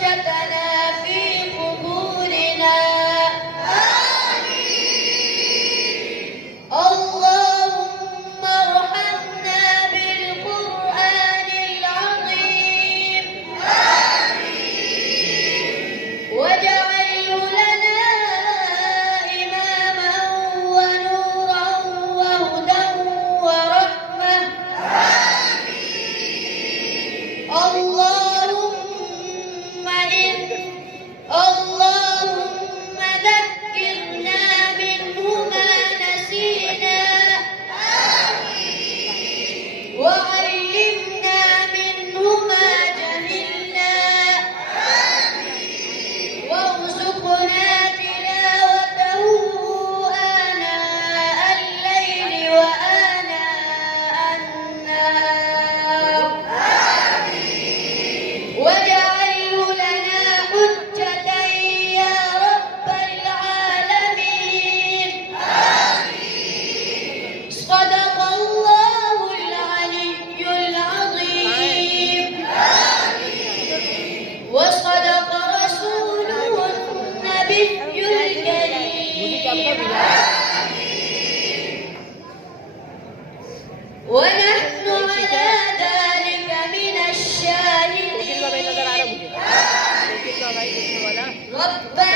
حجتنا في قبورنا. اللهم ارحمنا بالقرآن العظيم. واجعله لنا إماما ونورا وهدى ورحمة. اللهم ذكرنا منه ما نسينا، وعلمنا منه ما جهلنا، وارزقنا تلاوته آناء الليل وآناء النهار. واجعله لنا حجة يا رب العالمين. صدق الله العلي العظيم، وصدق رسوله النبي الكريم. ونحن على ذلك من الشاهدين. ربنا